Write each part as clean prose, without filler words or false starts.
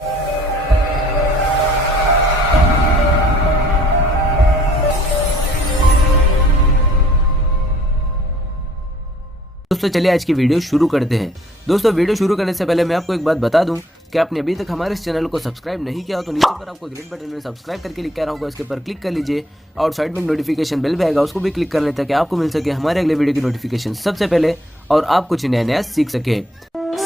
दोस्तों चलिए आज की वीडियो शुरू करते हैं। दोस्तों वीडियो शुरू करने से पहले मैं आपको एक बात बता दूं कि आपने अभी तक हमारे इस चैनल को सब्सक्राइब नहीं किया हो तो नीचे पर आपको ग्रीन बटन में सब्सक्राइब करके लिखा रहा होगा, इसके पर क्लिक कर लीजिए और साइड में नोटिफिकेशन बेल भी आएगा, उसको भी क्लिक कर लें ताकि आपको मिल सके हमारे अगले वीडियो की नोटिफिकेशन सबसे पहले और आप कुछ नया सीख सके।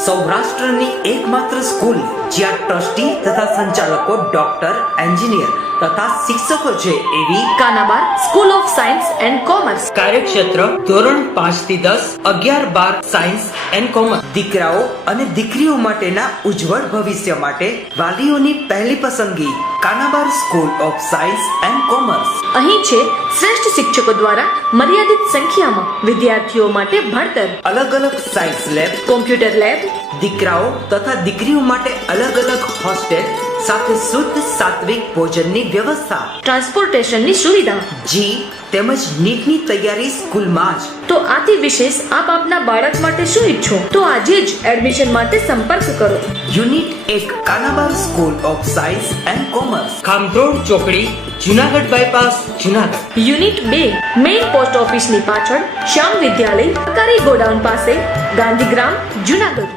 સૌરાષ્ટ્રની એકમાત્ર સ્કૂલ જ્યાં ટ્રસ્ટી તથા સંચાલકો ડોક્ટર, એન્જિનિયર તથા શિક્ષકો છે એવી Kanabar school of science and commerce. કાર્યક્ષેત્ર ધોરણ 5 થી 10, 11-12 સાયન્સ એન્ડ કોમર્સ। દીકરાઓ અને દીકરીઓ માટેના ઉજ્જવળ ભવિષ્ય માટે વાલીઓની પહેલી પસંદગી Kanabar school of science and commerce. અહીં છે શ્રેષ્ઠ શિક્ષકો દ્વારા મર્યાદિત સંખ્યામાં વિદ્યાર્થીઓ માટે ભણતર, અલગ અલગ સાયન્સ લેબ, કોમ્પ્યુટર લેબ, દીકરાઓ તથા દીકરીઓ માટે અલગ અલગ હોસ્ટેલ સાથે શુદ્ધ સાત્વિક ભોજનની વ્યવસ્થા, ટ્રાન્સપોર્ટેશનની સુવિધા, જી તેમજ નીટની તૈયારી સ્કૂલમાં જ। તો આથી વિશેષ આપ આપના બાળક માટે શું ઈચ્છો તો આજે જ એડમિશન માટે સંપર્ક કરો। Unit 1 Kanabar school of science and commerce, Khamrod ચોકડી, Junagadh bypass, Junagadh. Unit 2 main post ઓફિસની પાછળ શ્યામ વિદ્યાલય, સરકારી ગોડાઉન પાસે, ગાંધીગ્રામ, જુનાગઢ।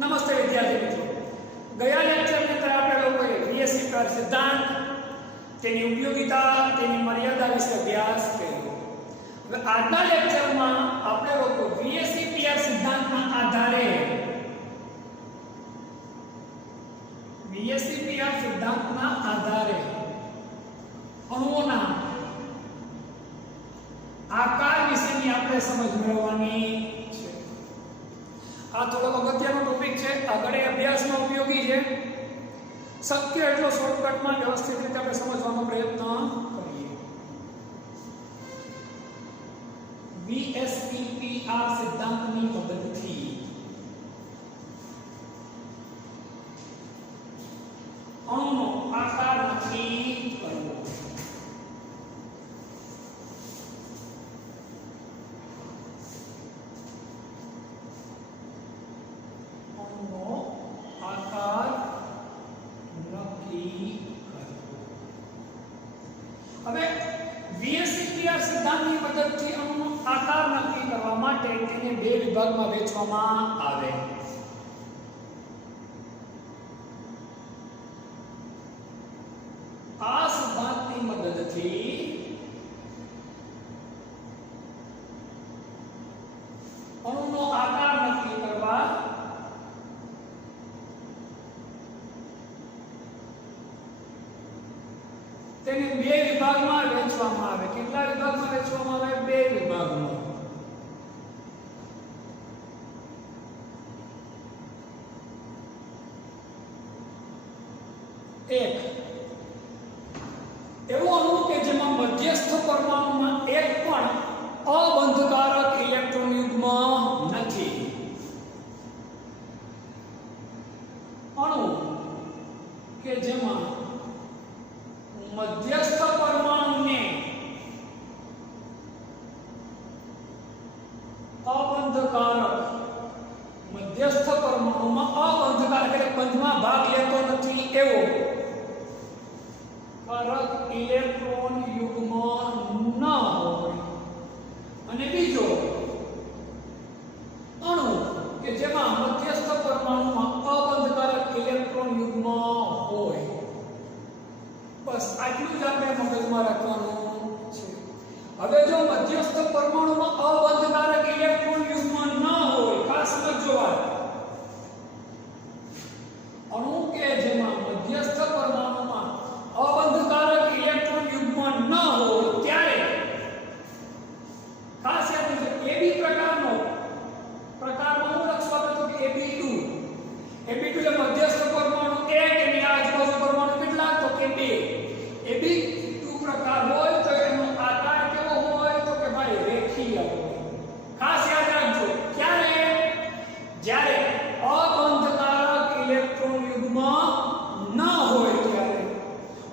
નમસ્તે વિદ્યાર્થી મિત્રો, ગયા લેક્ચરની અંદર આપણે લોકોએ વીએસસી કાર સિદ્ધાંત, તેની ઉપયોગિતા, તેની મર્યાદા વિશે અભ્યાસ કર્યો। હવે આજના લેક્ચરમાં આપણે લોકો વીએસસી પીઆર સિદ્ધાંતના આધારે અણુઓના આકાર વિશેની આપણે સમજ મેળવવાની છે। આ થોડો અગત્યનો ટોપિક છે, આગળ અભ્યાસમાં ઉપયોગી છે। શક્ય એટલો શોર્ટકટમાં વ્યવસ્થિત રીતે આપણે સમજવાનો પ્રયત્ન કરીએ। વીએસપીઆર સિદ્ધાંતની મદદથી અણુનો આકાર નક્કી કરવો। અણુનો આકાર નક્કી કરવો। હવે વીએસપીઆર સિદ્ધાંતની મદદથી અણુનો આકાર નક્કી કરવા માટે તેને બે વિભાગમાં વહેંચવામાં આવે। આ સિદ્ધાંતની મદદથી અણુનો આકાર નક્કી કરવા તેને બે વિભાગમાં વહેંચવામાં આવે। કેટલા વિભાગમાં વહેંચવામાં આવે? બે વિભાગમાં। એક એવું અણુ કે જેમાં મધ્યસ્થ પરમાણુમાં એક પણ અબંધકારક ઇલેક્ટ્રોન યુગ્મ નથી। અણુ કે જેમાં મધ્યસ્થ પરમાણુને અબંધકારક, મધ્યસ્થ પરમાણુમાં અબંધકારક એટલે બંધમાં ભાગ લેતો નથી એવો કારક ઇલેક્ટ્રોન યુગ્મ ન હોય। અને બીજો અણુ કે જેમાં મધ્યસ્થ પરમાણુમાં અબંધકારક ઇલેક્ટ્રોન યુગ્મ હોય। બસ આટલું જ આપણે મગજમાં રાખવાનું છે। હવે જો મધ્યસ્થ પરમાણુમાં અબંધકારક ઇલેક્ટ્રોન યુગ્મ ન હોય, ખાસ સમજો વાત, અણુ કે જેમાં મધ્યસ્થ પરમાણુમાં અબંધકારક ઇલેક્ટ્રોન યુગ્મ ન હોય ત્યારે ખાસ યાદ રાખજો એબી પ્રકારમાં હું લખવા તો કે AB2 એટલે મધ્યસ્થ પરમાણુ 1 એની આજુબાજુ પરમાણુ કેટલા તો કે 2। AB2 પ્રકાર હોય તો એનો આકાર કેવો હોય તો કે ભાઈ રેખીય હોય। ખાસ યાદ રાખજો ક્યારે? જ્યારે અબંધકારક ઇલેક્ટ્રોન યુગ્મ ન હોય ત્યારે।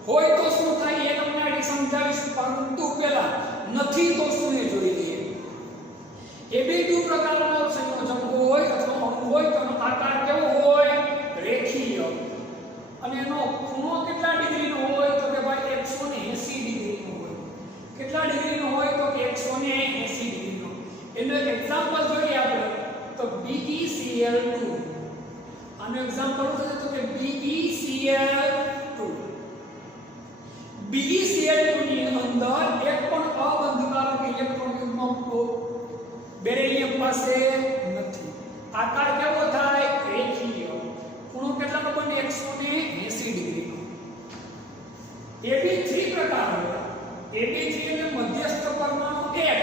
હોય તો શું થાય એ તમને આડી સમજાવીશું, પરંતુ પહેલા નથી તો શું એ જોઈ લઈએ। AB2 પ્રકારનો સંયોજન હોય અથવા અણુ હોય તો આકાર કેવો હોય? રેખીય। અને અંદર એક પણ અબંધકારક ઇલેક્ટ્રોન યુગ્મ બેરિલિયમ પાસે નથી. આકાર કેવો થાય? રેખીય. ખૂણો કેટલાનો બને? 180 ડિગ્રીનો. AB3 પ્રકાર હોય. AB3 એટલે મધ્યસ્થ પરમાણુ 1.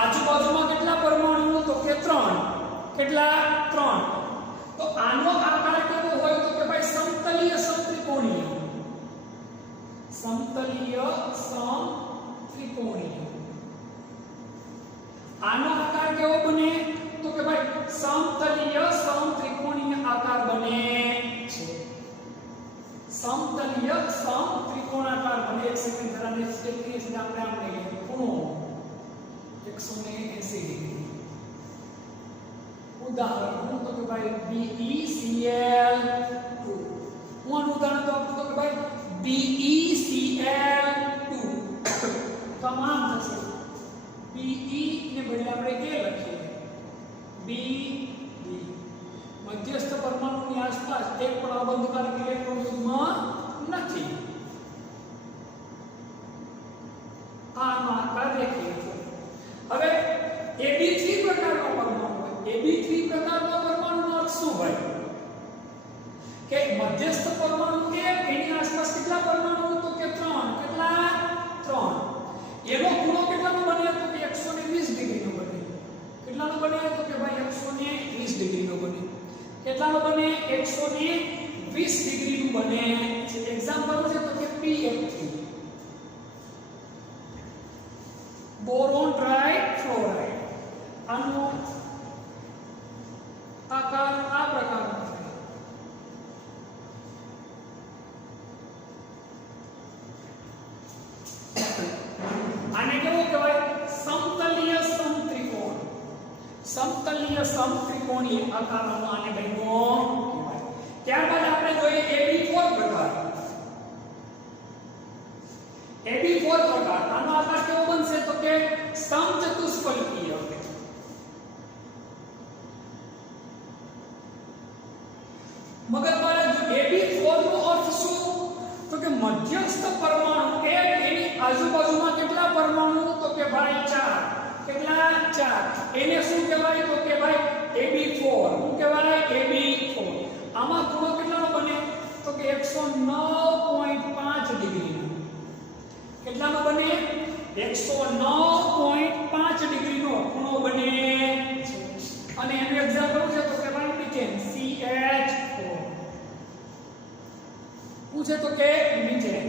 આજુબાજુમાં કેટલા પરમાણુ? તો કે 3. કેટલા? 3. તો આનો આકાર કેવો હોય? તો કે ભાઈ સમતલીય સમત્રિકોણીય. સમતલીય સમત્રિકોણીય. આનો આકાર કેવો બને? તો કે ભાઈ સમતલીય સમત્રિકોણીય આકાર બને છે. સમતલીય સમત્રિકોણાકાર બને. એક સેકન્ડ જરા નેક્સ્ટ સ્ટેપ કરીએ છીએ. આપણે આમ લઈએ ખૂણો 180 ડિગ્રી. ઉદાહરણ તો કે ભાઈ BeCl2. હું આનું ઉદાહરણ તો આપું તો કે ભાઈ BeCl2 તમામ થશે. Be ને બદલે આપણે કે લખીએ Be. મધ્યસ્થ પરમાણુની આસપાસ એક પણ અબંધકારક ઇલેક્ટ્રોન યુગ્મ નથી. આનો આકાર રેખીય છે. હવે AB3 પ્રકારનો પરમાણુ હોય. AB3 પ્રકારનો પરમાણુનો અર્થ શું હોય? કે મધ્યસ્થ પરમાણુ કે એની આસપાસ કેટલા પરમાણુ? તો કે 3. કેટલા? 3. એનો ખૂણો કેટલાનો બને? તો કે 120 ડિગ્રીનો બને. કેટલાનો બને? તો કે ભાઈ 120 ડિગ્રીનો બને. કેટલાનો બને? 120 ડિગ્રીનું બને. એક્ઝામ્પલ છે તો કે PF3. બોરોન ટ્રાઇફ્લોરાઇડ. આનો આકાર આ પ્રકારનો છે. આને કેવું કહેવાય? સમતલીય સમત્રિકોણ. સમતલીય સમત્રિકોણીય આકારનો આને બન્યો કહેવાય. ત્યારબાદ આપણે જોઈએ AB4 પ્રકાર. AB4 પ્રકાર આનો આકાર કેવો બનશે? તો કે સમચતુષ્ફલકીય. મગજમારા AB4 નો અર્થ શું? તો કે મધ્યસ્થ પરમાણુ એક એની આજુબાજુમાં કેટલા પરમાણુ? તો કે ભાઈ 4. કેટલા? 4. એને શું કહેવાય? તો કે ભાઈ AB4. શું કહેવાય? AB4. આમાં ખૂણો કેટલાનો બને? તો કે 109.5 ડિગ્રીનો. કેટલાનો બને? 109.5 ડિગ્રીનો ખૂણો બને છે. અને એનું એક્ઝામ્પલ છે તો કે ભાઈ મીથેન CH4. પૂછે તો કે મીથેન.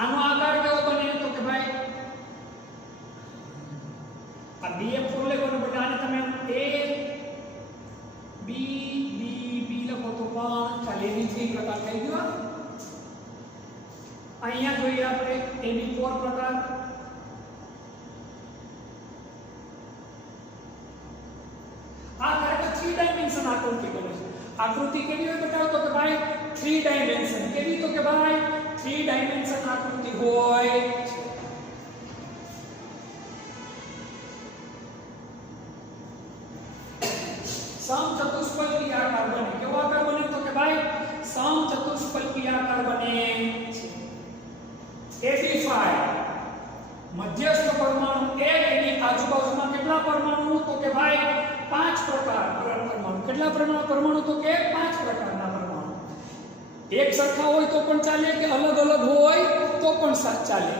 આનો આકાર કેવો બને? તો કે ભાઈ આ BF4 લેવાનો બટ આને તમે A B B B લખો તો પણ ચાલે. AB3 પ્રકાર થઈ ગયો. અહીંયા જોઈએ આપણે AB4 પ્રકાર. આ ખરેખર 3 ડાયમેન્શન આકૃતિ બને છે. આકૃતિ કેવી હોય બતાવો તો કે ભાઈ 3 ડાયમેન્શન. કેવી? તો કે ભાઈ 3 ડાયમેન્શન આકૃતિ હોય છે. સમચતુષ્ફલકીય આકાર બને. કેવો આકાર બને? તો કે ભાઈ સમચતુષ્ફલકીય આકાર બને છે. AB5 મધ્યસ્થ પરમાણુ એક એની આજુબાજુમાં કેટલા પરમાણુ? તો કે ભાઈ 5 પ્રકાર પરમાણુ. કેટલા પરમાણુ? તો કે 5 પ્રકારના પરમાણુ. એક સરખા હોય તો પણ ચાલે, કે અલગ અલગ હોય તો પણ ચાલે.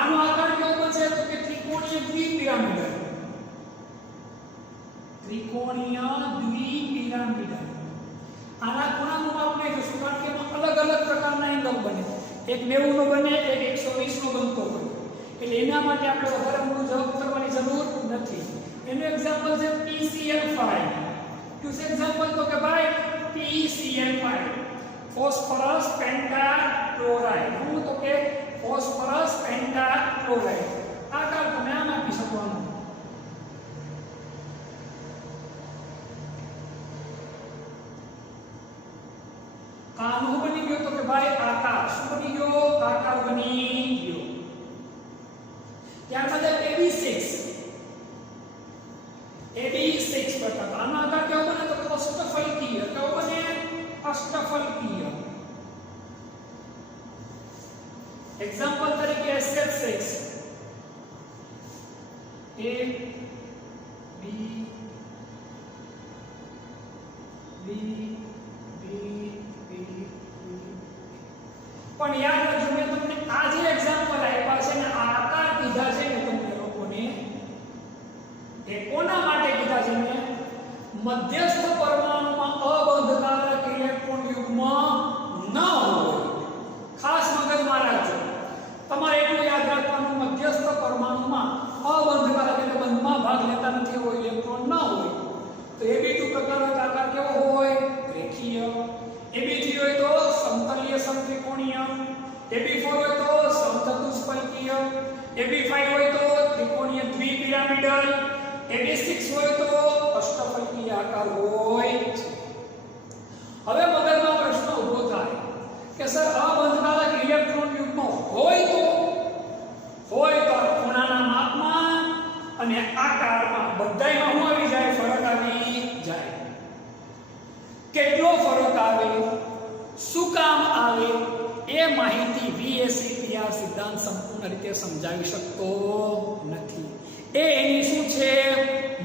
આનો આકાર કેવો બનશે? તો કે ત્રિકોણીય દ્વિપિરામિડલ. ત્રિકોણીય દ્વિપિરામિડલ. આના ખૂણાનું માપ નહીં જોશું, કારણ કે એમાં અલગ અલગ પ્રકારના એંગલ બને. એક 90 નો બને, એક 120 નો બનતો હોય. એટલે એના માટે આપણે વધારે મોટું જવાબ કરવાની જરૂર નથી. એનું એક્ઝામ્પલ છે PCl5. શું છે એક્ઝામ્પલ? તો કે ભાઈ PCl5 ફોસ્ફરસ પેન્ટાક્લોરાઇડ. હું તો કે ફોસ્ફરસ પેન્ટાક્લોરાઇડ. આકાર તમે આમ આપી શકો. આનો બની ગયો તો કે ભાઈ આકાર. શું બની ગયો? આકાર બની ગયો. ત્યારબાદ AB6. AB6 પ્રકાર. આનો આકાર કેવો બને? તો અષ્ટફલકીય. કેવો બને? અષ્ટફલકીય. એક્ઝામ્પલ તરીકે SF6 A B B B B પણ યાદ રાખજો મેં તમને આ જે એક્ઝામ્પલ આપ્યા છે ને આ આકાર કીધા છે ને તમને લોકોને એ કોના માટે કીધા છે મેં મધ્યસ્થ પરમાણુમાં અબંધકારક ઇલેક્ટ્રોન યુગ્મ ન હોય ખાસ મગજમાં રાખજો તમારે એટલું યાદ રાખવાનું મધ્યસ્થ પરમાણુમાં અબંધકારક એટલે બંધમાં ભાગ લેતા નથી એવો ઇલેક્ટ્રોન ન હોય તો Ab2 પ્રકારનો આકાર કેવો હોય રેખીય Ab3 હોય તો સમતલીય સમત્રિકોણીય Ab4 હોય તો સમચતુષ્ફલકીય Ab5 હોય તો ત્રિકોણીય દ્વિપિરામિડલ Ab6 હોય તો અષ્ટફલકીય આકાર હોય છે હવે મગજમાં પ્રશ્ન ઊભો થાય કે સર અબંધકારક ઇલેક્ટ્રોન યુગ્મ હોય તો ખૂણાના માપમાં અને આકારમાં બધાયમાં શું આવી જાય ફરક આવી જાય કેટલો ફરક આવે શું કામ આવે એ માહિતી VACTR સિદ્ધાંત સંપૂર્ણ રીતે સમજાવી શકતો નથી એ એની શું છે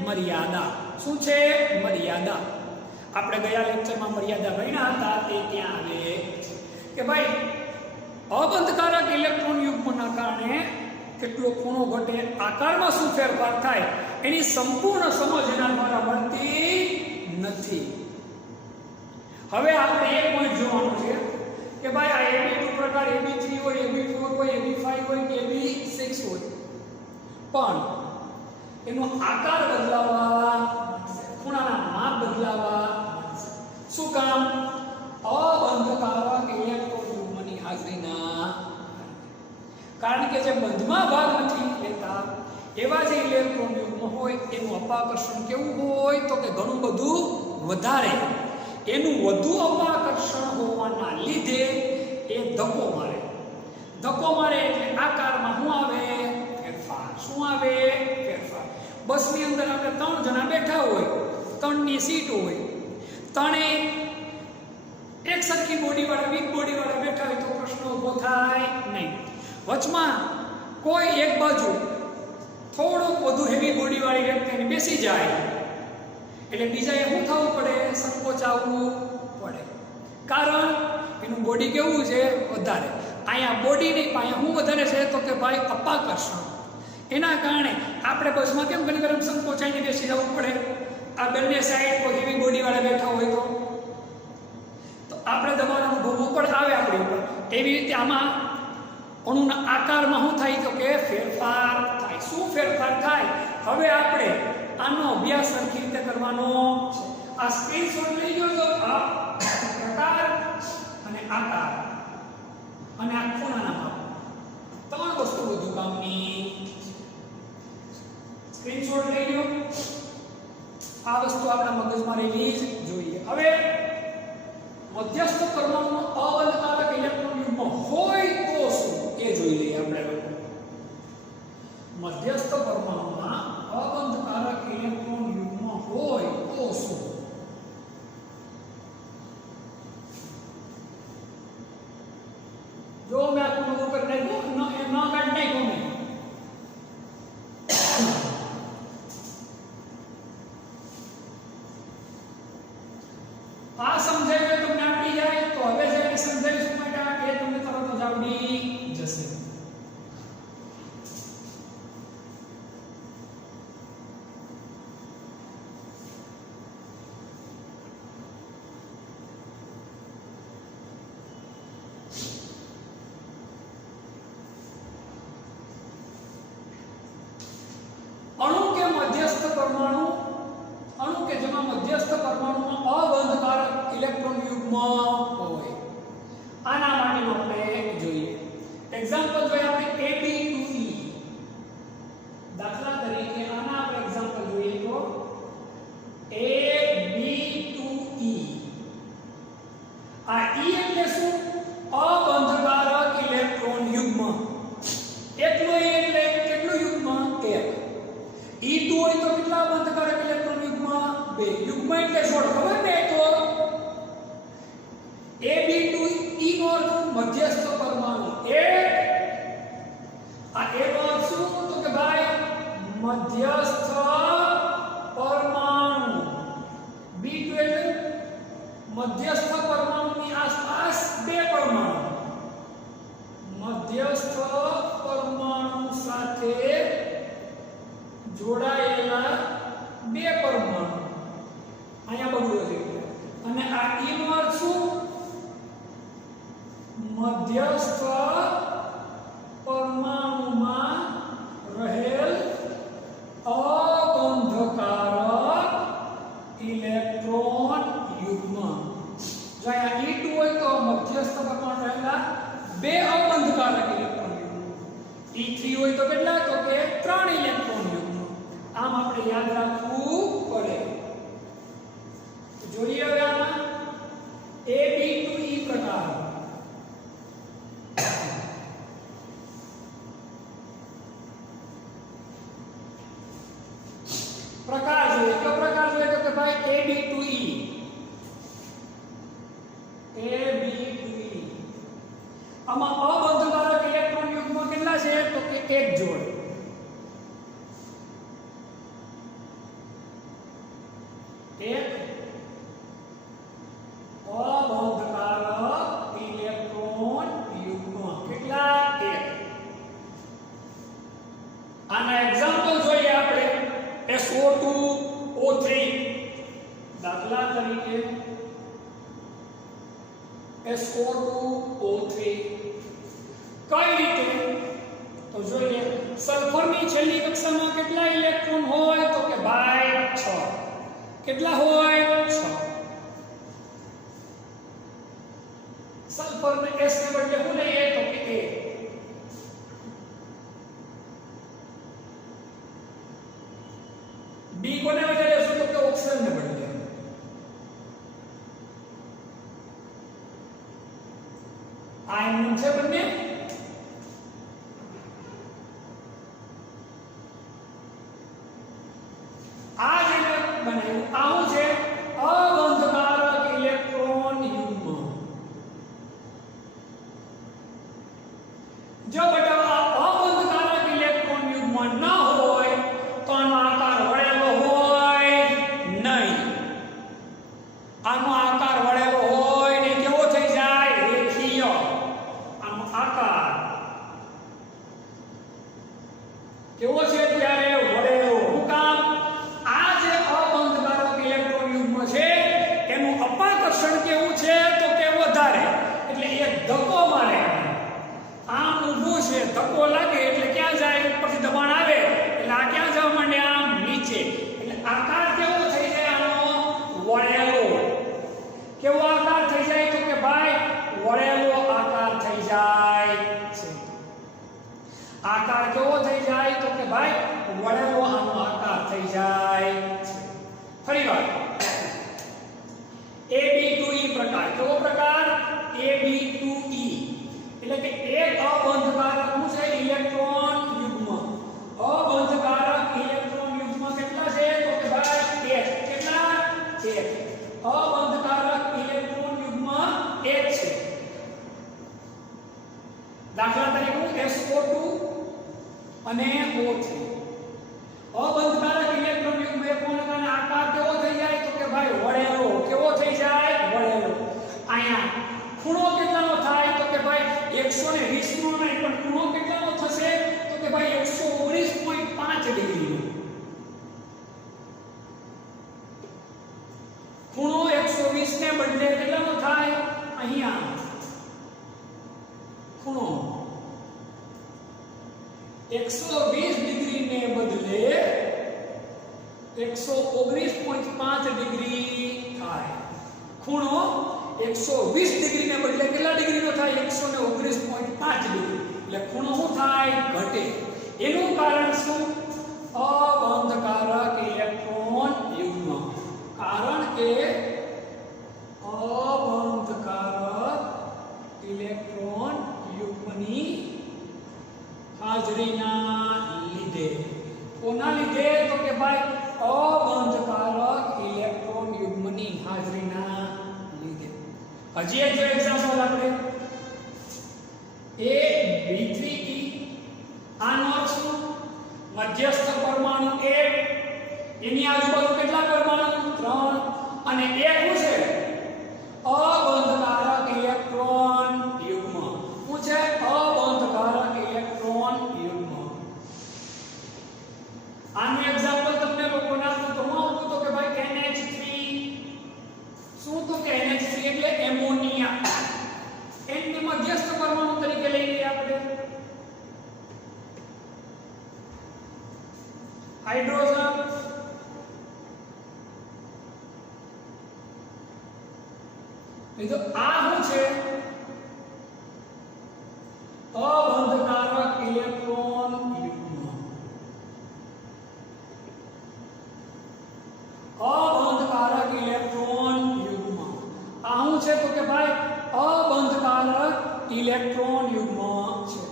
મર્યાદા શું છે મર્યાદા આપણે ગયા લેક્ચરમાં મર્યાદા ભણ્યા હતા તે ત્યાં આવે કે ભાઈ અબંધકારક ઇલેક્ટ્રોન યુગ્મના કારણે કેટલો ખૂણો ઘટે આકારમાં શું ફેરફાર થાય એની સંપૂર્ણ સમજ એના દ્વારા મળતી નથી હવે આપણે એક પોઈન્ટ જોવાનું છે કે ભાઈ આ Ab2 પ્રકાર Ab3 હોય Ab4 હોય Ab5 હોય કે Ab6 હોય પણ એનો આકાર બદલાવા ખૂણાના માપ બદલાવા શું કામ અબંધકારક ઇલેક્ટ્રોન યુગ્મની હાજરીના કારણ કે જે બંધમાં ભાગ નથી લેતા એવા જે ઇલેક્ટ્રોન યુગ્મ હોય એનું અપાકર્ષણ કેવું હોય તો કે ઘણું બધું વધારે એનું વધુ અપાકર્ષણ હોવાના લીધે એ ધક્કો મારે એટલે આકારમાં શું આવે ફેરફાર શું આવે ફેરફાર બસની અંદર આપણે 3 જણા બેઠા હોય 3 ની સીટ હોય ત્રણે એક સરખી બોડી વાળા વીક બોડી વાળા બેઠા હોય તો પ્રશ્ન ઊભો થાય નહીં વચમાં કોઈ એક બાજુ થોડુંક વધુ હેવી બોડી વાળી વ્યક્તિને બેસી જાય એટલે બીજાએ શું થવું પડે સંકોચાવવું પડે કારણ એનું બોડી કેવું છે વધારે અહીંયા બોડી નહીં અહીંયા શું વધારે છે તો કે ભાઈ અપાકર્ષણ એના કારણે આપણે બસમાં કેમ ઘણી વાર સંકોચાઈને બેસી જવું પડે આ બંને સાઈડ કોઈ હેવી બોડી વાળા બેઠા હોય તો આપણે દબાણ અનુભવવું પણ આવે આપણી ઉપર એવી રીતે આમાં અણુના આકારમાં શું થાય તો કે ફેરફાર થાય શું ફેરફાર થાય હવે આપણે આનો અભ્યાસ સરખી રીતે કરવાનો છે આ સ્ક્રીનશોટ લઈ ગયો તો આ પ્રકાર અને આકાર અને આ ખૂણાના માપ 3 વસ્તુ વધુ કામની સ્ક્રીનશોટ લઈ લો આ વસ્તુ આપણા મગજમાં રહેવી જ જોઈએ હવે મધ્યસ્થ પરમાણુનો અબંધકારક ઇલેક્ટ્રોન યુગ્મ હોય તો શું એ જોઈ લઈએ આપણે મધ્યસ્થ પરમાણુમાં અબંધકારક ઇલેક્ટ્રોન યુગ્મ હોય તો શું જો મેં આપको નોટ कर नाखूं न काट नाखूं मैं આ સમજાય તો તમને આવડી જાય તો હવે જે સમજાવીશું બેટા એ તમને તરત જ આવડી જશે અણુ કે મધ્યસ્થ પરમાણુ અણુ કે જેમાં મધ્યસ્થ પરમાણુમાં અબંધકારક ઇલેક્ટ્રોન યુગ્મ હોય આના માટેનો આપણે જોઈએ એક્ઝામ્પલ જોઈએ આપણે Ab2E દાખલા તરીકે આના આપણે એક્ઝામ્પલ જોઈએ તો Ab2E આ E એટલે શું અબંધકારક ઇલેક્ટ્રોન યુગ્મ એટલો E એટલે કેટલું યુગ્મ 1 E2 હોય તો કેટલા બંધકારક ઇલેક્ટ્રોન યુગ્મ 2 યુગ્મ એટલે શોર્ટ ખબર ને તો Ab2E નો અર્થ મધ્યસ્થ પરમાણુ 1 ભાઈ મધ્યસ્થ પરમાણુ B2 એટલે મધ્યસ્થ પરમાણુની આસપાસ બે પરમાણુ મધ્યસ્થ પરમાણુ સાથે જોડાયેલા બે પરમાણુ અહીંયા બગડ્યો છે અને આ E નો અર્થ શું મધ્યસ્થ પરમાણુમાં રહેલ અબંધકારક ઇલેક્ટ્રોન યુગ્મ જો અહીંયા E2 હોય તો મધ્યસ્થ પરમાણુ રહેલા બે અબંધકારક ઇલેક્ટ્રોન યુગ્મ E3 હોય તો કેટલા તો કે 3 ઇલેક્ટ્રોન યુગ્મ આમ આપણે યાદ રાખવું પડે જોઈએ હવે આમાં AB2E પ્રકાર પ્રકાર જોઈએ કયો પ્રકાર જોઈએ તો કે ભાઈ AB2E આમાં અબંધકારક ઇલેક્ટ્રોન યુગ્મ કેટલા છે તો કે એક જોડ એક અબંધકારક ઇલેક્ટ્રોન યુગ્મ કેટલા એક આના એક્ઝામ્પલ જોઈએ આપણે SO2 O3 દાખલા તરીકે SO2 O3 કઈ રીતે તો જોઈએ સલ્ફરની છેલ્લી કક્ષામાં કેટલા ઇલેક્ટ્રોન હોય તો કે ભાઈ 6 કેટલા હોય 6 સલ્ફર ને S ને બદલે શું લઈએ તો કે A B કોને બદલે લેશું તો કે ઓક્સિજન ને બદલે આયન છે બંને આ જે બનાવ્યું આવું છે અબંધકારક ઇલેક્ટ્રોન યુગ્મ જો બેટા આ અબંધકારક ઇલેક્ટ્રોન યુગ્મ ન હોય તો આનો આકાર વળેલો હોય નહીં આનો આકાર વળેલો હોય ને કેવો થઈ જાય રેખીય આનો આકાર કેવો છે ત્યારે વળેલો હું કામ આ જે અબંધકારક ઇલેક્ટ્રોન યુગ્મ છે એનું અપાકર્ષણ કેવું છે તો કે વધારે એટલે એક ધક્કો મારે આમ ઊભું છે ધક્કો લાગે એટલે ક્યાં જાય ઉપરથી દબાણ આવે એટલે આ ક્યાં જવા માંડે આમ નીચે એટલે આકાર કેવો થઈ જાય આનો વળેલો કેવો આકાર થઈ જાય તો કે ભાઈ વળેલો આકાર થઈ જાય છે આકાર કેવો થઈ જાય તો કે ભાઈ વળેલો આનો આકાર થઈ જાય છે ફરીવાર AB2E પ્રકાર કેવો પ્રકાર AB2E એટલે કે એક અબંધકારક શું છે ઇલેક્ટ્રોન યુગ્મ અબંધકારક ઇલેક્ટ્રોન યુગ્મ કેટલા છે તો કે ભાઈ એક કેટલા એક અબંધકારક ઇલેક્ટ્રોન યુગ્મ એક છે દાખલા તરીકે SO2 અને O3 અબંધકારક ઇલેક્ટ્રોન યુગ્મ એક હોવાને કારણે આકાર કેવો થઈ જાય તો કે ભાઈ વળેલો કેવો થઈ જાય વળેલો અહીંયા ખૂણો કેટલાનો થાય તો કે ભાઈ 120 નો નહીં પણ ખૂણો કેટલાનો થશે તો કે ભાઈ 119.5 ડિગ્રીનો ખૂણો 120 ને બદલે કેટલાનો થાય અહીંયા ખૂણો 120 ડિગ્રી ને બદલે 119.5 ડિગ્રી થાય ખૂણો 120 ડિગ્રી ને બદલે કેટલા ડિગ્રીનો થાય 119.5 ડિગ્રી એટલે ખૂણો શું થાય ઘટે એનું કારણ શું અબંધકારક ઇલેક્ટ્રોન યુગ્મ કારણ કે અબંધકારક ઇલેક્ટ્રોન યુગ્મની હાજરીના લીધે કોના લીધે તો કે ભાઈ અબંધકારક ઇલેક્ટ્રોન યુગ્મની હાજરીના લીધે હજી એક જો એક્ઝામ્પલ આપણે AB3E આનો અર્થ શું મધ્યસ્થ પરમાણુ 1, એની આજુબાજુ કેટલા પરમાણુ 3, અને એક શું છે અબંધકારક ઇલેક્ટ્રોન યુગ્મ. શું છે અબંધકારક ઇલેક્ટ્રોન યુગ્મ. આનું એક્ઝામ્પલ તમને લોકોને આપું તો હું આપું તો કે ભાઈ NH3. શું તો કે NH3 એટલે એમોનિયા. એને મધ્યસ્થ પરમાણુ તરીકે લઈ લઈએ આપણે. હાઇડ્રોજન, તો આ શું છે અબંધકારક ઇલેક્ટ્રોન યુગ્મ. અબંધકારક ઇલેક્ટ્રોન યુગ્મ. આ શું છે તો કે ભાઈ અબંધકારક ઇલેક્ટ્રોન યુગ્મ છે.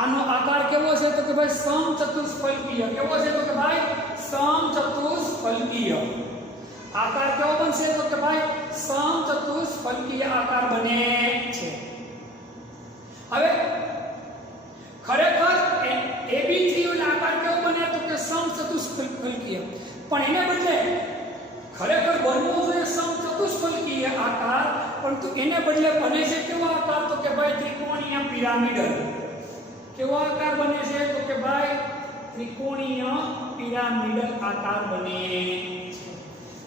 આનો આકાર કેવો છે તો કે ભાઈ સમચતુષ્ફલકીય. કેવો છે તો કે ભાઈ સમચતુષ્ફલકીય. આકાર કેવો બનશે તો કે ભાઈ સમચતુષ્ફલકીય આકાર બને છે. હવે ખરેખર AB3 નો આકાર કેવો બને તો કે સમચતુષ્ફલકીય, પણ એને બદલે ખરેખર બનવો જોઈએ સમચતુષ્ફલકીય આકાર, પરંતુ એને બદલે બને છે કેવો આકાર તો કે ભાઈ ત્રિકોણીય પિરામિડલ. કેવો આકાર બને છે તો કે ભાઈ ત્રિકોણીય પિરામિડલ આકાર બને છે.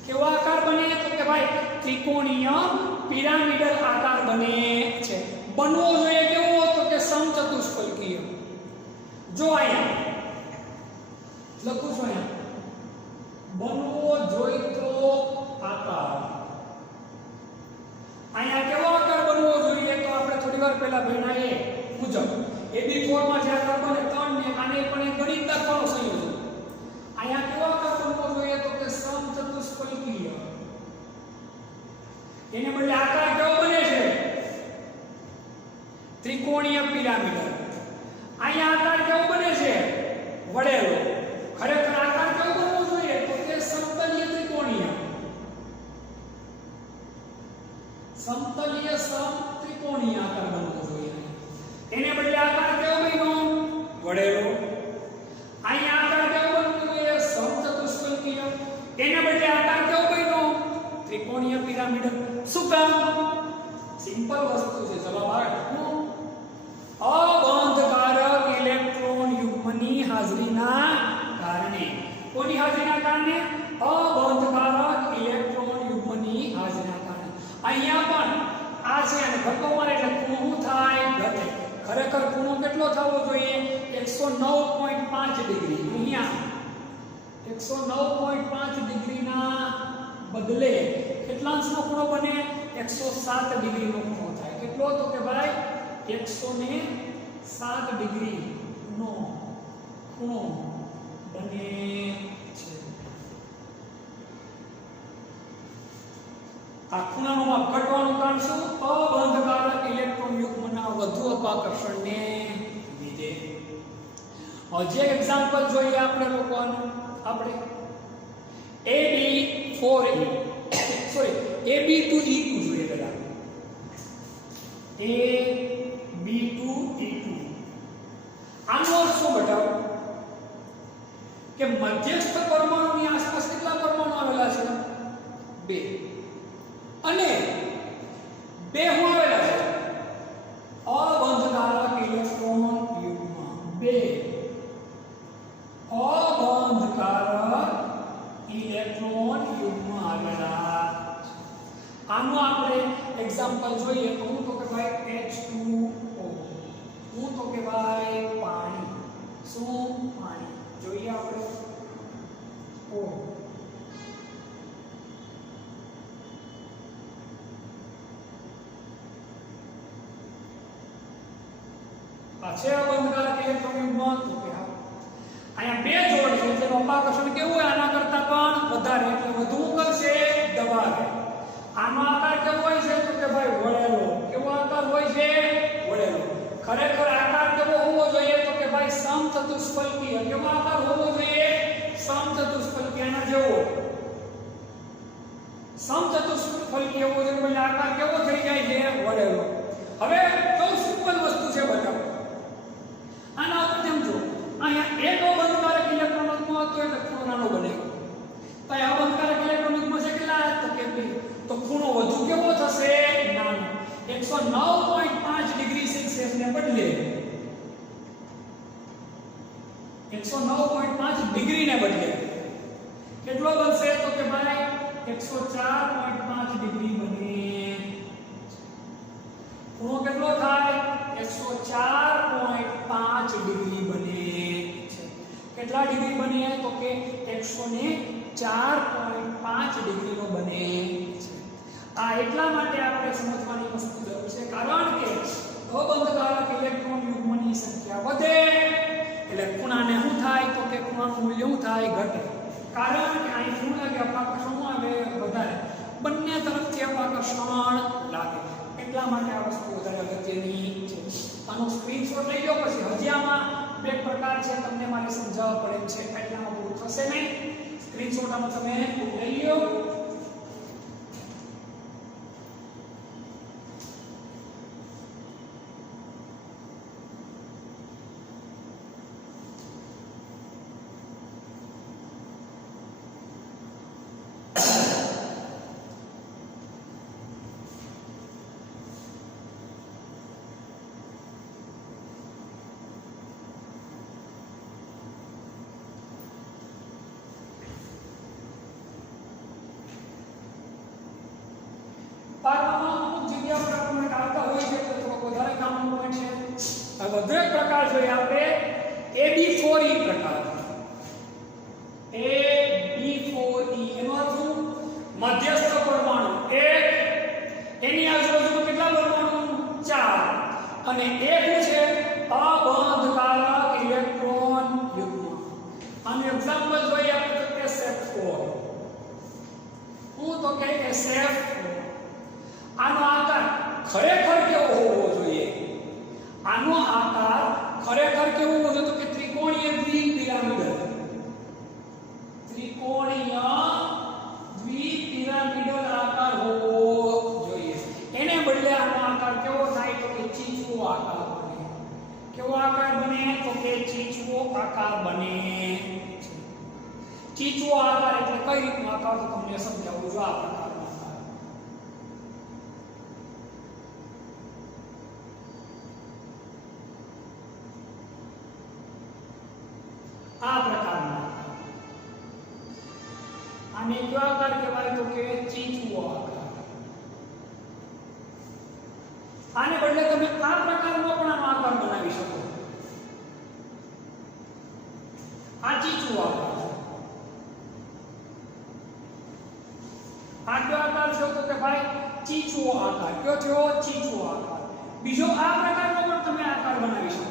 કેવો આકાર બને તો કે ભાઈ ત્રિકોણીય પિરામિડલ આકાર બને છે. બનવો જોઈએ કેવો તો કે સમચતુષ્ફલકીય. જો અહીંયા લખું છું, અહીંયા બનવો જોઈતો આકાર. અહીંયા કેવો આકાર બનવો જોઈએ તો આપણે થોડી વાર પહેલા ભણ્યા એ મુજબ AB4 માં જે આકાર બને 3 ને આને પણ એક ગણિત દાખલાનું સંયોજન. અહીંયા કેવો આકાર બનવો જોઈએ તો કે સમચતુષ્ફલકીય. એને બદલે આકાર કેવો બને છે ત્રિકોણીય પિરામિડલ. અહીંયા આકાર કેવો બને છે વળેલો. ખરેખર આકાર કેવો બનવો જોઈએ તો કે સમતલીય ત્રિકોણીય. સમતલીય સમત્રિકોણીય આકાર બનવો જોઈએ. એને બદલે આકાર કેવો બન્યો વળેલો. અહીંયા આકાર કેવો બનવો જોઈએ સમચતુષ્ફલકીય. એને બદલે આકાર કેવો બન્યો ત્રિકોણીય પિરામિડલ. શું કામ? સિમ્પલ વસ્તુ છે. જવાબ આવે અબંધકારક ઇલેક્ટ્રોન યુગ્મની હાજરીના કારણે. કોની હાજરીના કારણે? અબંધકારક ઇલેક્ટ્રોન યુગ્મની હાજરીના કારણે. અહીંયા પણ આ છે અને ધક્કો મારે એટલે ખૂણો થાય ઘટે. ખરેખર ખૂણો કેટલો થવો જોઈએ 109.5 ડિગ્રી. અહીંયા 109.5 ડિગ્રીના બદલે કેટલા અંશનો ખૂણો બને 107 ડિગ્રીનો ખૂણો થાય. કેટલો તો કે ભાઈ 107 ડિગ્રીનો ખૂણો બને છે. આ ખૂણાનું માપ ઘટવાનું કારણ શું? અબંધકારક ઇલેક્ટ્રોન યુગ્મના વધુ અપાકર્ષણને લીધે. જે એક્ઝામ્પલ જોઈએ આપણે લોકોનું આપણે AB4E સોરી AB2E2 જોઈએ પેલા. AB2E2 આનો અર્થ શું બતાવો કે મધ્યસ્થ પરમાણુની આસપાસ કેટલા પરમાણુ આવેલા છે? 2. અને 2 હું આવેલા છે અબંધકારક ઇલેક્ટ્રોન યુગ્મ. 2 અબંધકારક ઇલેક્ટ્રોન યુગ્મ આવેલા. આનું આપણે એક્ઝામ્પલ જોઈએ તો હું તો કે ભાઈ H2O. હું તો કે ભાઈ પાણી. શું? પાણી. જોઈએ આપણે O. આ છે અબંધકારક ઇલેક્ટ્રોન યુગ્મ. તો કે અહીંયા 2 જોડ છે જેનું અપાકર્ષણ કેવું હોય આના કરતા પણ વધારે એટલે વધુ કરશે દબાવે. આનો આકાર કેવો હોય છે તો કે ભાઈ વળેલો. કેવો આકાર હોય છે? વળેલો. ખરેખર આકાર કેવો હોવો જોઈએ તો કે ભાઈ સમચતુષ્ફલકીય. કેવો આકાર હોવો જોઈએ? સમચતુષ્ફલકીય ના જેવો. સમચતુષ્ફલકીય હોવો જોઈએ એટલે આકાર કેવો થઈ જાય છે? વળેલો. હવે બહુ સિમ્પલ વસ્તુ છે બતાવો. આના ઉપર સમજો. અહીંયા એક અબંધકારક સેલ્સિયસ ને બદલે 109.5 ડિગ્રી ને બદલે કેટલો બનશે તો કે ભાઈ 104.5 ડિગ્રી બને. ખૂણો કેટલો થાય 104.5 ડિગ્રી બને છે. કેટલા ડિગ્રી બને તો કે 104.5 ડિગ્રી નો બને છે. આ એટલા માટે આપણે સમજવાની વસ્તુ જરૂર છે કારણ કે અબંધકારક ઇલેક્ટ્રોન યુગ્મની સંખ્યા વધે એટલે ખૂણાને શું થાય તો કે ખૂણાનું મૂલ્ય શું થાય ઘટે. કારણ કે અહીં શું લાગે અપાકર્ષણ આવે વધારે બંને તરફથી અપાકર્ષણ લાગે એટલા માટે આ વસ્તુ વધારે અગત્યની છે. આનો સ્ક્રીનશોટ લઈ લો પછી હજી આમાં બે પ્રકાર છે તમને મારે સમજાવવા પડે છે એટલામાં પૂરું થશે નહીં. સ્ક્રીનશોટ આનો તમે લઈ લો. પાર્ટમાં અમુક જગ્યા પર આપણને આવતા હોય છે તો થોડો વધારે કામનો પોઈન્ટ છે. હવે વધુ એક પ્રકાર જોઈએ આપણે AB4E પ્રકાર. AB4E એનો અર્થ શું? મધ્યસ્થ પરમાણુ એક એની આજુબાજુમાં કેટલા પરમાણુ 4 અને એક છે અબંધકારક ઇલેક્ટ્રોન યુગ્મ. આનું એક્ઝામ્પલ જોઈએ આપણે તો કે SF4 હું તો કે SF4 આનો આકાર ખરેખર કેવો હોવો જોઈએ? આનો આકાર ખરેખર કેવો હોવો જોઈએ તો કે ત્રિકોણીય દ્વિપિરામિડલ. ત્રિકોણીય દ્વિપિરામિડલ આકાર હોવો જોઈએ. એને બદલે આનો આકાર કેવો થાય તો કે ચીચવો આકાર બને. કેવો આકાર બને તો કે ચીચવો આકાર બને. ચીચવો આકાર એટલે કઈ રીતનો આકાર તો તમને સમજાવું જો આ પ્રકાર આ પ્રકારનો આને કયો આકાર કહેવાય તો કે ચીચવો આકાર. આને બદલે તમે આ પ્રકારનો પણ આનો આકાર બનાવી શકો. આ ચીચવો આકાર આ કયો આકાર છે તો કે ભાઈ ચીચવો આકાર. કયો થયો? ચીચવો આકાર. બીજો આ પ્રકારનો પણ તમે આકાર બનાવી શકો.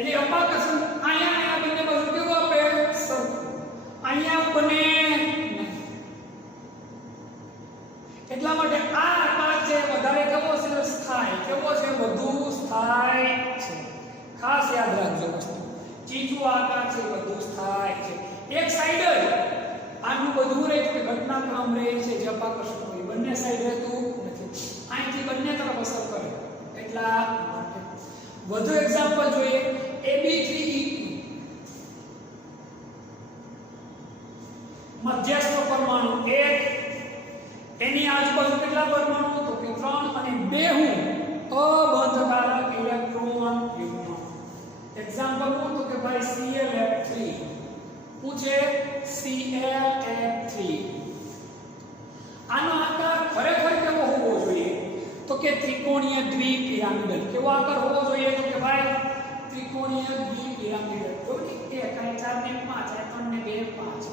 એટલે અપાકર્ષણ અહીંયા બંને બાજુ કેવું આપે સરખું. અહીંયા બને એટલા માટે આ આકાર છે વધારે કેવો છે? સ્થાયી. કેવો છે? વધુ સ્થાયી છે. ખાસ યાદ રાખજો વસ્તુ. ચીચવો આકાર છે વધુ સ્થાયી છે. એક સાઈડ જ આનું બધું રહે છે ઘટનાક્રમ રહે છે જે અપાકર્ષણ હોય બંને સાઈડ રહેતું નથી. અહીંથી બંને તરફ અસર કરે એટલા માટે. વધુ એક્ઝામ્પલ જોઈએ AB3E2 મધ્યસ્થ પરમાણુ એક એની આજુબાજુ કેટલા પરમાણુ તો કે 3 અને 2 હું અબંધકારક ઇલેક્ટ્રોન યુગ્મ. એક્ઝામ્પલ હું તો કે ભાઈ ClF3 હું છે ClF3. આનો આકાર ખરેખર કેવો હોવો જોઈએ તો કે ત્રિકોણીય દ્વિપિરામિડલ. કેવો આકાર હોવો જોઈએ તો કે ભાઈ ત્રિકોણીય દ્વિપિરામિડલ. જો કે 1 અને 4 ને 5 અને 3 ને 2 5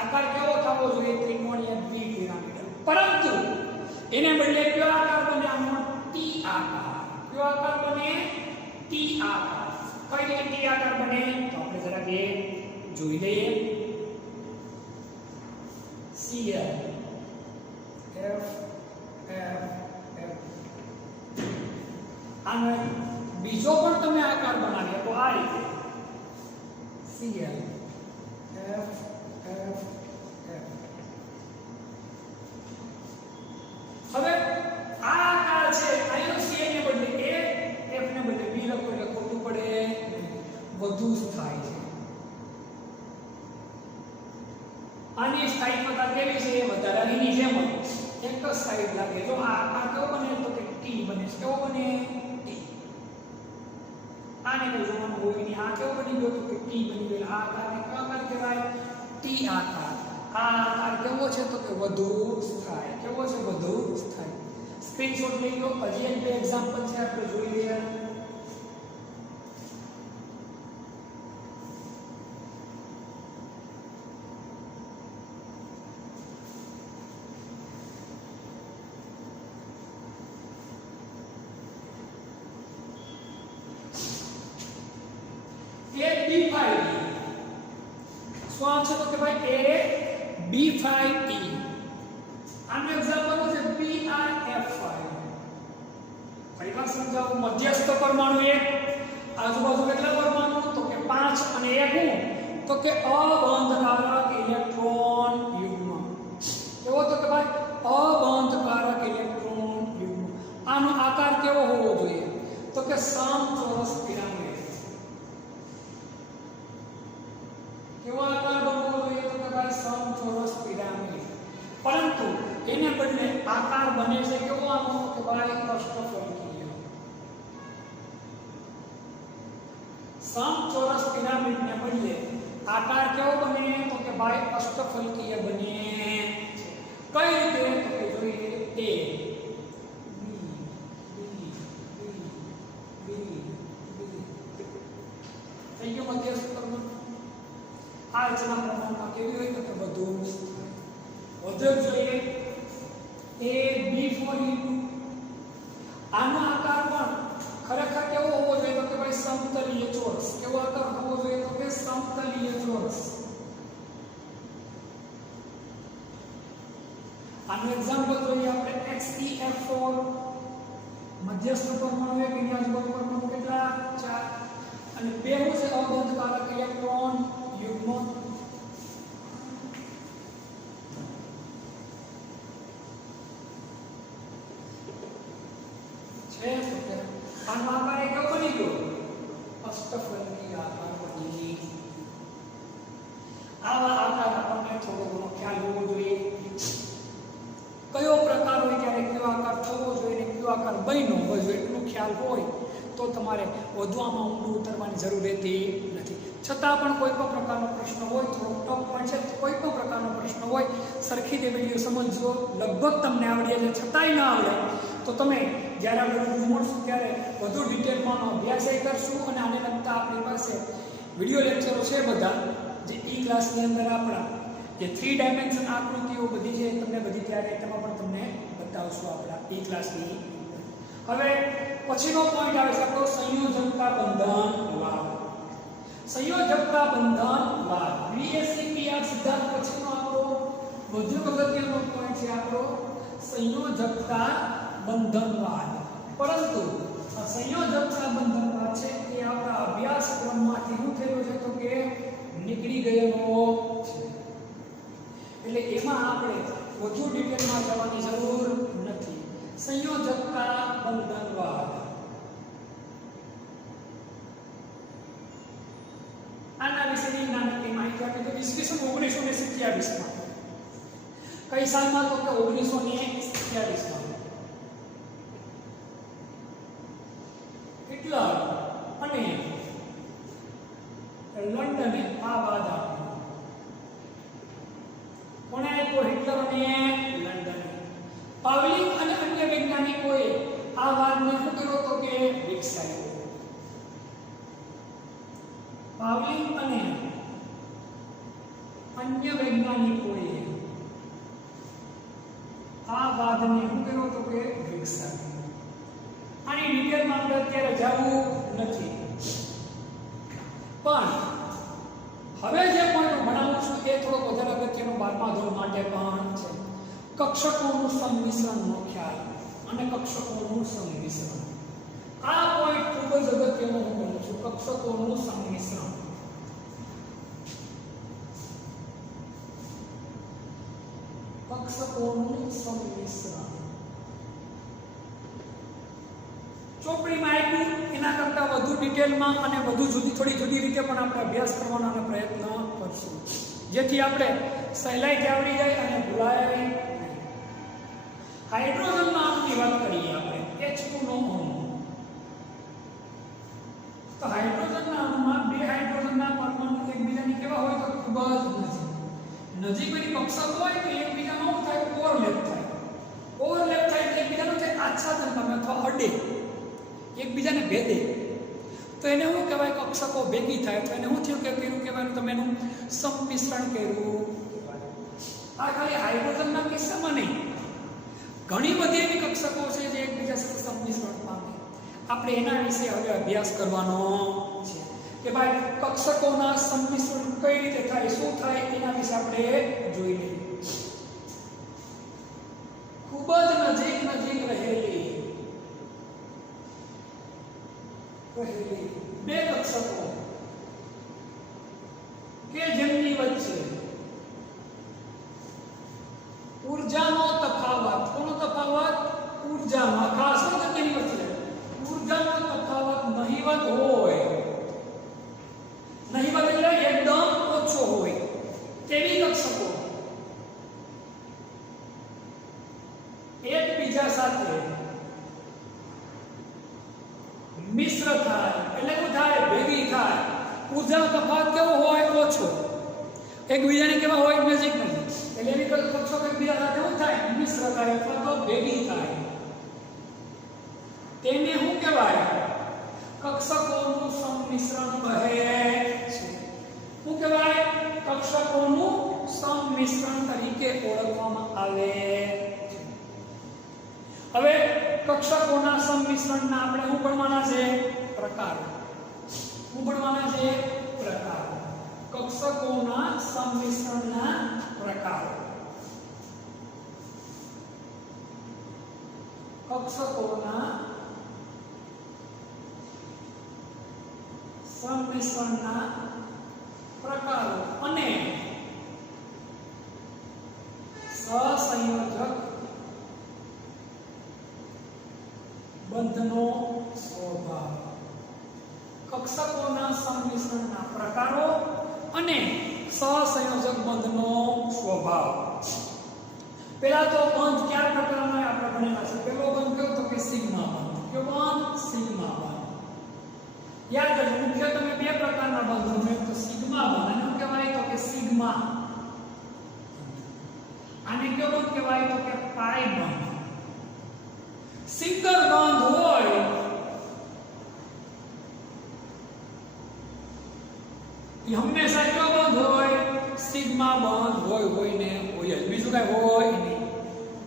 આકાર કેવો થવો જોઈએ? ત્રિકોણીય દ્વિપિરામિડલ. પરંતુ એને બદલે કયો આકાર બને? આનો T આકાર. કયો આકાર બને? T આકાર. કઈ રીતે T આકાર બને તો આપણે જરા કે જોઈ લઈએ. Cl F F F આનો બીજો પણ તમે આકાર બનાવી તો આ રીતે Cl F F F આની સ્થાયિકતા કેવી છે? વધારાની જેમ એક જ સાઈડ લાગે. જો આ કેવો બને તો કે ટી બને. કેવો બને? ટી. આને કોઈ જોવાનું હોય નહીં. આ કેવો બની ગયો તો કે ટી બની ગયો. આ આકારને કયો આકાર કહેવાય? ટી આકાર. આ આકાર કેવો છે તો કે વધુ સ્થાયી. કેવો છે? વધુ સ્થાયી. સ્ક્રીનશોટ લઈ લો. હજી એક બે એક્ઝામ્પલ છે આપણે જોઈ લઈએ. B5 શું આવશે તો કે ભાઈ A B5 E. આનું એક્ઝામ્પલ છે BrF5. ફરીવાર સમજાવું. મધ્યસ્થ પરમાણુ એક, આજુબાજુ કેટલા પરમાણુ તો કે 5 અને એક હું તો કે અબંધકારક ઇલેક્ટ્રોન યુગ્મ. કેવો તો કે ભાઈ અબંધકારક ઇલેક્ટ્રોન યુગ્મ. આનો આકાર કેવો હોવો જોઈએ તો કે સમચોરસ પિરામિડ. કેવો આકાર બનવો જોઈએ તો કે ભાઈ સમચોરસ પિરામિડ. પરંતુ એને બદલે આકાર બને છે કેવો આનો કે ભાઈ અષ્ટફલકીય. સમચોરસ પિરામિડને બદલે આકાર કેવો બને તો કે ભાઈ અષ્ટફલકીય બને. કઈ રીતે તો કે જોઈએ A B થઈ ગયો મધ્યસ્થ પરમાણુ. આ રચના પ્રમાણમાં કેવી હોય તો કે વધુ જોઈએ. A B4E2. આનો આકાર પણ ખરેખર કેવો હોવો જોઈએ તો કે ભાઈ સમતલીય ચોરસ. કેવો આકાર હોવો જોઈએ તો કે સમતલીય ચોરસ. આનું એક્ઝામ્પલ જોઈએ આપણે XeF4. મધ્યસ્થ પરમાણુ એક, એની આજુબાજુ પરમાણુ કેટલા? 4 અને બે હું છે અબંધકારક ઇલેક્ટ્રોન યુગ્મ. છે તો કે આનો આકાર કેવો બની ગયો? અષ્ટફલકીય આકાર બની. આવા આકાર આપણને થોડો ઘણો ખ્યાલ હોવો જોઈએ. કયો પ્રકાર હોય ત્યારે કયો આકાર થવો જોઈએ ને કયો આકાર બન્યો હોય જો એટલું ખ્યાલ હોય તો તમારે વધવામાં ઊંડું ઉતરવાની જરૂર રહેતી નથી. છતાં પણ કોઈ પણ પ્રકારનો પ્રશ્ન હોય, થોડો ટફ પણ છે, કોઈ પણ પ્રકારનો પ્રશ્ન હોય સરખી રીતે વિડીયો સમજજો. લગભગ તમને આવડી જાય, છતાંય ના આવડે તો તમે જ્યારે આપણે રૂબરૂ મળશું ત્યારે વધુ ડિટેલમાં અભ્યાસ કરશું. અને આને લગતા આપણી પાસે વિડીયો લેક્ચરો છે બધા, જે ઈ ક્લાસની અંદર આપણા જે 3 ડાયમેન્શન આકૃતિઓ બધી છે તમને બધી ત્યારે તેમાં પણ તમને બતાવશું આપણા ઈ ક્લાસની. હવે પછીનો પોઈન્ટ આવે છે આપણો સંયોજકતા બંધનવાદ. સંયોજકતા બંધનવાદ BSc-PR સિદ્ધાંત પછીનો આપણો વધુ અગત્યનો પોઈન્ટ છે આપણો સંયોજકતા બંધનવાદ. પરંતુ આ સંયોજકતા બંધનવાદ છે એ આપણા અભ્યાસક્રમમાંથી શું થયેલો છે તો કે નીકળી ગયેલો છે. એટલે એમાં આપણે વધુ ડિટેલમાં જવાની જરૂર નથી. સંયોજકતા બંધનવાદ આના વિશેની નાની માહિતી આપી તો ઈસવીસન 1927 કઈ સાલમાં તો કે 1927 હિટલર અને લંડને આ વાદ આપ્યો. કોણે આપ્યો? હિટલર અને લંડને. પાવલિંગ અને અન્ય વૈજ્ઞાનિકોએ આ વાદને શું કર્યો તો કે વિકસાવ્યો. પાવલિંગ અને અન્ય વૈજ્ઞાનિકોએ આ વાદને શું કર્યો તો કે વિકસાવ્યો. આની ડિટેલમાં આપણે અત્યારે જવું નથી, પણ હવે જે પોઈન્ટ ભણાવું છું એ થોડો વધારે અગત્યનો 12મા ધોરણ માટે પણ છે. કક્ષકોનું સંમિશ્રણનો ખ્યાલ અને કક્ષકોનું સંમિશ્રણ. આ પોઈન્ટ ખૂબ જ અગત્યનો હું બોલું છું. કક્ષકોનું સંમિશ્રણ. કક્ષકોનું સંમિશ્રણ ચોપડીમાં આપ્યું એના કરતાં વધુ ડિટેલમાં અને વધુ થોડી જુદી રીતે પણ આપણે અભ્યાસ કરવાનો પ્રયત્ન કરશું. જેથી આપણે સહેલાઈથી આવડી જાય અને ભૂલાય નહીં. હાઇડ્રોજનના અણુની વાત કરીએ આપણે H2 નો અણુ. તો હાઇડ્રોજનના અણુમાં બે હાઇડ્રોજનના પરમાણુ એકબીજાની કેવા હોય તો ખૂબ જ નજીકની કક્ષક હોય તો એકબીજાનો શું થાય ઓવરલેપ થાય. ઓવરલેપ થાય એટલે એકબીજાનો જે આચ્છાદન પામે અથવા અડે એકબીજાને ભેદે તો એને શું કહેવાય કક્ષકો ભેગી થાય તો એને શું થયું કે કર્યું કહેવાય તમે એનું સંમિશ્રણ કર્યું. આ ખાલી હાઇડ્રોજનના કિસ્સામાં નહીં, ઘણી બધી એવી કક્ષકો છે જે એકબીજા સાથે સંમિશ્રણ પામે. આપણે એના વિશે હવે અભ્યાસ કરવાનો છે કે ભાઈ કક્ષકોના સંમિશ્રણ કઈ રીતે થાય, શું થાય એના વિશે આપણે જોઈ લઈએ. ખૂબ જ નજીક રહેલી બે કક્ષકો કે જેમની વચ્ચે ઊર્જાનો તફાવત, કોનો તફાવત? ઊર્જાનો. ખાસ અગત્યની વસ્તુ છે, ઊર્જાનો તફાવત નહિવત હોય, નહિવત એટલે એકદમ ઓછો હોય તેવી કક્ષકો એકબીજા સાથે મિશ્ર થાય એટલે શું થાય? ભેગી થાય. ઊર્જાનો તફાવત કેવો હોય? ઓછો. એકબીજાને કેવા હોય? નજીક નજીક. એટલે એની કક્ષકો એકબીજા સાથે શું થાય? મિશ્ર થાય અથવા તો ભેગી થાય. તેને શું કહેવાય? કક્ષકોનું સંમિશ્રણ કહે છે. શું કહેવાય? કક્ષકોનું સંમિશ્રણ તરીકે ઓળખવામાં આવે છે. હવે કક્ષકોના સંમિશ્રણના આપણે શું ભણવાના છે? પ્રકારો. શું ભણવાના છે? પ્રકારો. કક્ષકોના સંમિશ્રણના પ્રકારો. કક્ષકોના સંમિશ્રણના પ્રકારો અને સહસંયોજક બંધનો સ્વભાવ. કક્ષકોના સંમિશ્રણના પ્રકારો અને સહસંયોજક બંધનો સ્વભાવ. પહેલા તો બંધ કયા પ્રકારના આપણે ભણેલા છે? પહેલો બંધ કયો તો કે સિગ્મા બંધ. કયો બંધ? સિગ્મા બંધ. યાદ રાખજો, મુખ્ય તમે બે પ્રકારના બંધો મેં તો સિગ્મા બંધ અને શું કહેવાય તો કે સિગ્મા. આને કયો બંધ કહેવાય તો કે પાઈ બંધ. સિંગલ બંધ હોય એ હંમેશા કયો બંધ હોય? સિગ્મા બંધ હોય ને હોય જ, બીજું કઈ હોય નહીં.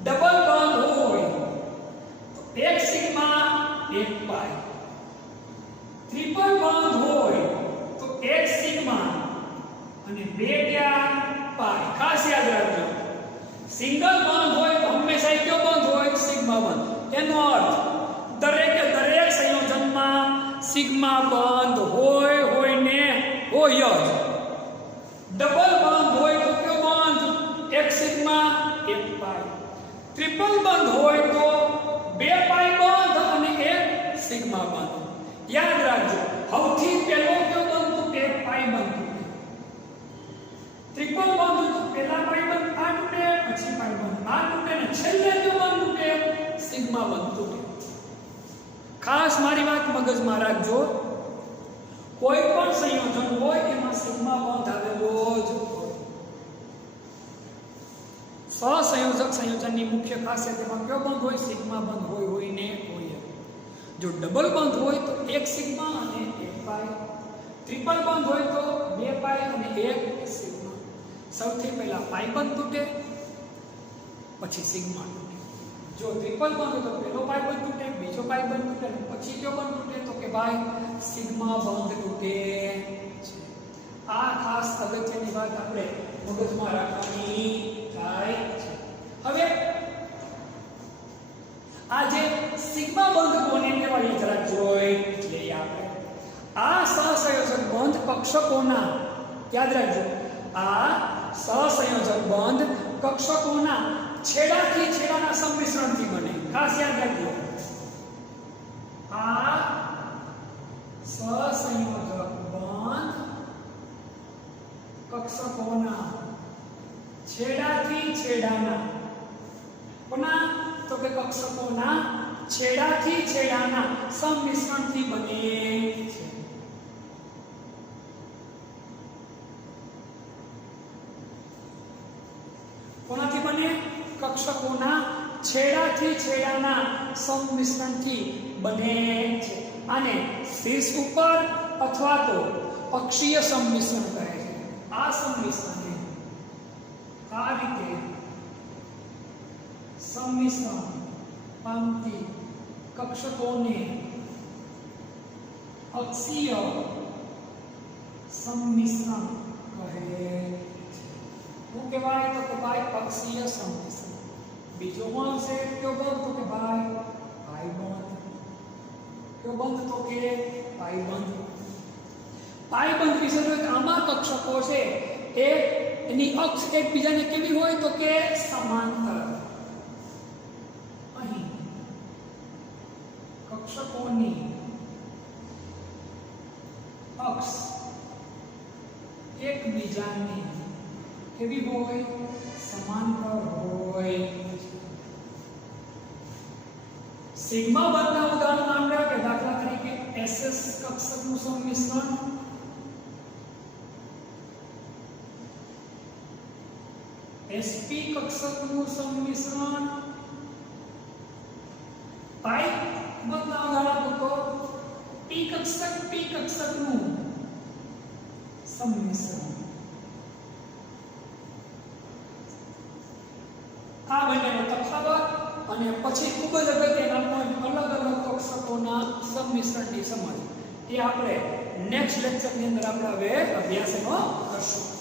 ડબલ બંધ હોય તો એક સિગ્મા એક પાઈ. ટ્રિપલ બંધ હોય તો એક સિગ્મા અને બે ક્યાં? પાઈ. ખાસ યાદ રાખજો, સિંગલ બંધ હોય તો હંમેશા કયો બંધ હોય? સિગ્મા બંધ. એનો અર્થ દરેક સંયોજનમાં સિગ્મા બંધ હોય ને હોય જ. ડબલ બંધ હોય તો કયો બંધ? એક સિગ્મા એક પાઈ. ટ્રિપલ બંધ હોય તો બે પાઈ બંધ અને એક સિગ્મા બંધ. યાદ રાખજો, સૌથી પહેલો કયો બંધ તૂટે? પાઈ બંધ તૂટે. ટ્રિપલ બંધ તો પહેલા પાઈ બંધ આ તૂટે, પછી પાઈ બંધ આ તૂટે ને છેલ્લે કયો બંધ તૂટે? સિગ્મા બંધ તૂટે. ખાસ મારી વાત મગજમાં રાખજો, કોઈ પણ સંયોજન હોય એમાં સિગ્મા બંધ આવેલો જ હોય. સહસંયોજક સંયોજનની મુખ્ય ખાસિયત એમાં કયો બંધ હોય? સિગ્મા બંધ હોય ને હોય. જો ડબલ બંધ હોય તો એક સિગ્મા અને એક પાઈ. ટ્રિપલ બંધ હોય તો બે પાઈ અને એક સિગ્મા. સૌથી પહેલા પાઈ બંધ તૂટે, પછી સિગ્મા તૂટે. જો ટ્રિપલ બંધ હોય તો પહેલો પાઈ બંધ તૂટે, બીજો પાઈ બંધ તૂટે અને પછી કયો બંધ તૂટે તો કે ભાઈ સિગ્મા બંધ તૂટે છે. આ ખાસ અગત્યની વાત આપણે મગજમાં રાખવાની થાય છે. હવે આ જે સિગ્મા બંધ કોને કહેવાય જરા જોઈ લઈએ આપણે. આ સહસંયોજક બંધ કક્ષકોના, યાદ રાખજો, આ સહસંયોજક બંધ કક્ષકોના છેડાથી છેડાના સંમિશ્રણથી બને. ખાસ યાદ રાખજો, આ સહસંયોજક બંધ કક્ષકોના છેડાથી છેડાના કોના તો કે કક્ષકોના છેડાથી છેડાના સંમિશ્રણથી બને છે. કોનાથી બને? કક્ષકોના છેડાથી છેડાના સંમિશ્રણથી બને છે. આને શીર્ષ ઉપર અથવા તો અક્ષીય સંમિશ્રણ કહે છે. આ સંમિશ્રણને આ રીતે સંમિશ્રણ પામતી કક્ષકોને અક્ષીય સંમિશ્રણ કહે છે. શું કહેવાય? તો કે ભાઈ અક્ષીય સંમિશ્રણ. બીજો પણ છે કયો બંધ? તો કે ભાઈ પાયબંધ. કયો બંધ? તો કે પાયબંધ. પાયબંધ વિશે જો આમાં કક્ષકો છે એ એની અક્ષ એકબીજાને કેવી હોય? તો કે સમાંતર. અહીં કક્ષકોની અક્ષ એકબીજાને કેવી હોય? સમાંતર હોય. સિગ્મા બંધના ઉદાહરણ નામ લે કે દાખલા તરીકે SS કક્ષકનું સંમિશ્રણ, SP કક્ષકનું સંમિશ્રણ, પાઈ બંધના ઉદાહરણ તો P કક્ષકનું સંમિશ્રણ. આ બંનેનો તફાવત અને પછી ખૂબ જ અગત્યના પોઈન્ટ અલગ અલગ કક્ષકોના સંમિશ્રણની સમજ એ આપણે નેક્સ્ટ લેક્ચરની અંદર આપણે હવે અભ્યાસમાં કરશું.